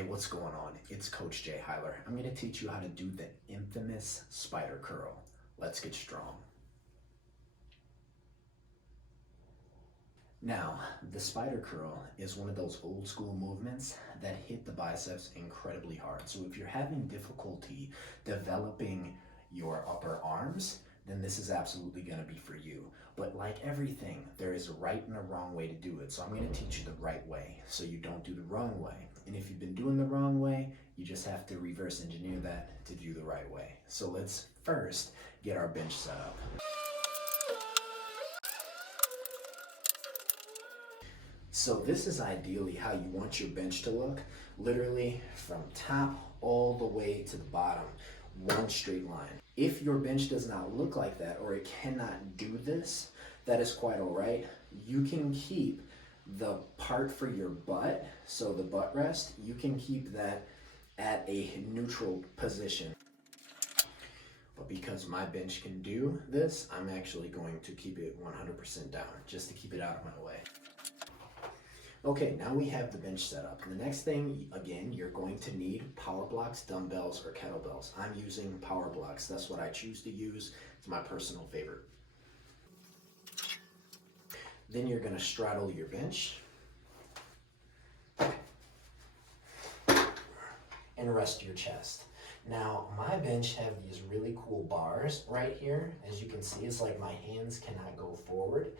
Hey, what's going on? It's Coach Jay Heiler. I'm going to teach you how to do the infamous spider curl. Let's get strong. Now, the spider curl is one of those old school movements that hit the biceps incredibly hard. So if you're having difficulty developing your upper arms, then this is absolutely going to be for you. But like everything, there is a right and a wrong way to do it. So I'm going to teach you the right way so you don't do the wrong way. And if you've been doing the wrong way, you just have to reverse engineer that to do the right way. So let's first get our bench set up. So this is ideally how you want your bench to look, literally from top all the way to the bottom, one straight line. If your bench does not look like that, or it cannot do this, that is quite all right. You can keep the part for your butt, so the butt rest, you can keep that at a neutral position. But because my bench can do this, I'm actually going to keep it 100% down, just to keep it out of my way. Okay, now we have the bench set up. The next thing, again, you're going to need power blocks, dumbbells, or kettlebells. I'm using power blocks. That's what I choose to use. It's my personal favorite. Then you're going to straddle your bench and rest your chest. Now, my bench have these really cool bars right here. As you can see, it's like my hands cannot go forward.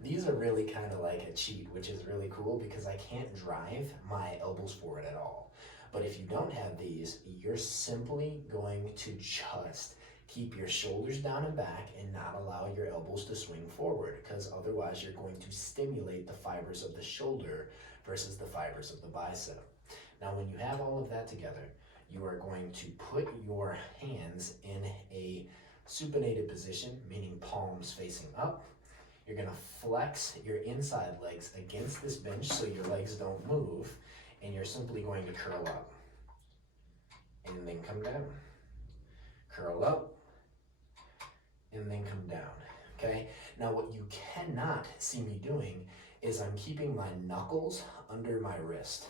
These are really kind of like a cheat, which is really cool because I can't drive my elbows forward at all. But if you don't have these, you're simply going to just keep your shoulders down and back and not allow your elbows to swing forward, because otherwise you're going to stimulate the fibers of the shoulder versus the fibers of the bicep. Now, when you have all of that together, you are going to put your hands in a supinated position, meaning palms facing up. You're going to flex your inside legs against this bench so your legs don't move, and you're simply going to curl up and then come down. Curl up and then come down, okay? Now what you cannot see me doing is I'm keeping my knuckles under my wrist.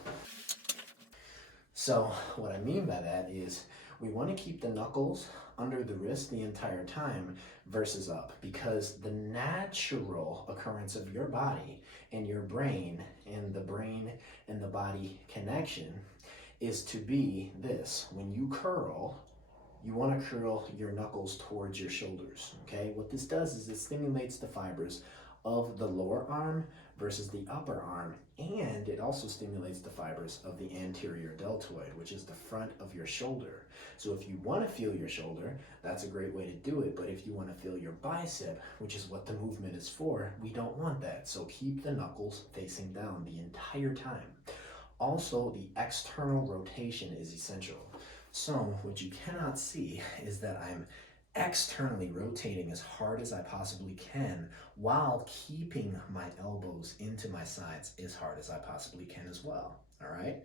So what I mean by that is we want to keep the knuckles under the wrist the entire time versus up, because the natural occurrence of your body and your brain and the body connection is to be this. When you curl, you want to curl your knuckles towards your shoulders, okay? What this does is it stimulates the fibers of the lower arm versus the upper arm, and it also stimulates the fibers of the anterior deltoid, which is the front of your shoulder. So if you want to feel your shoulder, that's a great way to do it, but if you want to feel your bicep, which is what the movement is for, we don't want that. So keep the knuckles facing down the entire time. Also, the external rotation is essential. So what you cannot see is that I'm externally rotating as hard as I possibly can while keeping my elbows into my sides as hard as I possibly can as well, all right?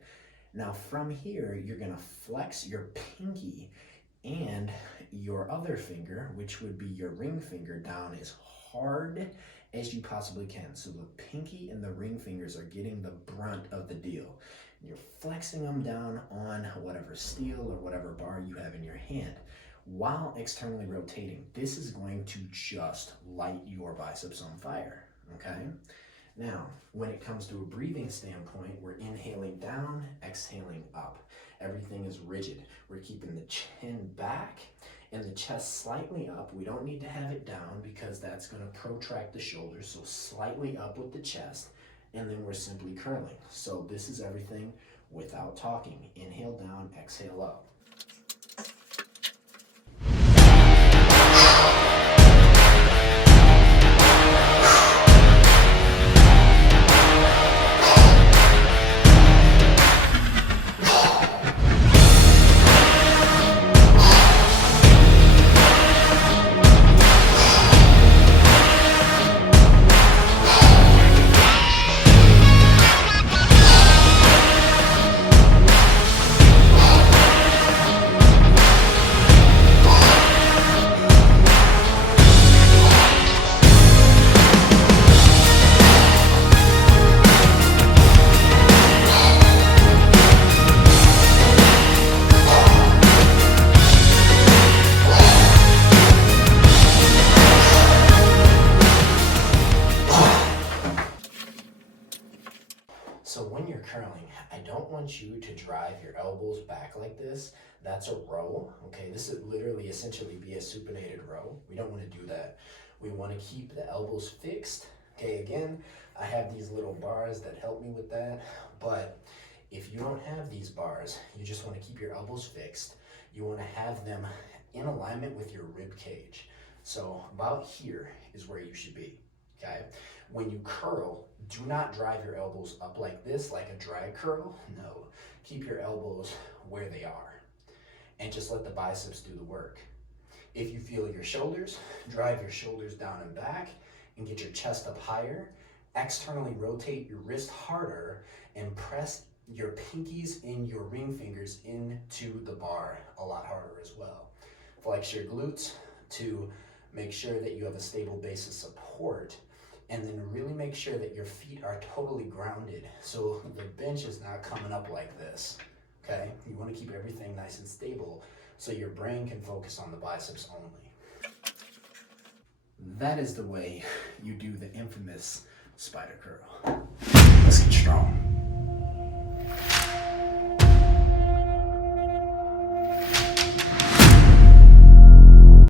Now from here, you're gonna flex your pinky and your other finger, which would be your ring finger, down as hard as you possibly can. So the pinky and the ring fingers are getting the brunt of the deal. You're flexing them down on whatever steel or whatever bar you have in your hand while externally rotating. This is going to just light your biceps on fire, okay? Now, when it comes to a breathing standpoint, we're inhaling down, exhaling up. Everything is rigid. We're keeping the chin back and the chest slightly up. We don't need to have it down because that's going to protract the shoulders, so slightly up with the chest, and then we're simply curling. So this is everything without talking. Inhale down, exhale up. don't want you to drive your elbows back like this. That's a row, okay? This would literally essentially be a supinated row. We don't want to do that. We want to keep the elbows fixed. Okay, again, I have these little bars that help me with that, but if you don't have these bars, you just want to keep your elbows fixed. You want to have them in alignment with your rib cage. So about here is where you should be, okay? When you curl, do not drive your elbows up like this, like a drag curl. No, keep your elbows where they are and just let the biceps do the work. If you feel your shoulders, drive your shoulders down and back and get your chest up higher. Externally rotate your wrist harder and press your pinkies and your ring fingers into the bar a lot harder as well. Flex your glutes to make sure that you have a stable base of support, and then really make sure that your feet are totally grounded so the bench is not coming up like this, okay? You want to keep everything nice and stable so your brain can focus on the biceps only. That is the way you do the infamous spider curl. Let's get strong.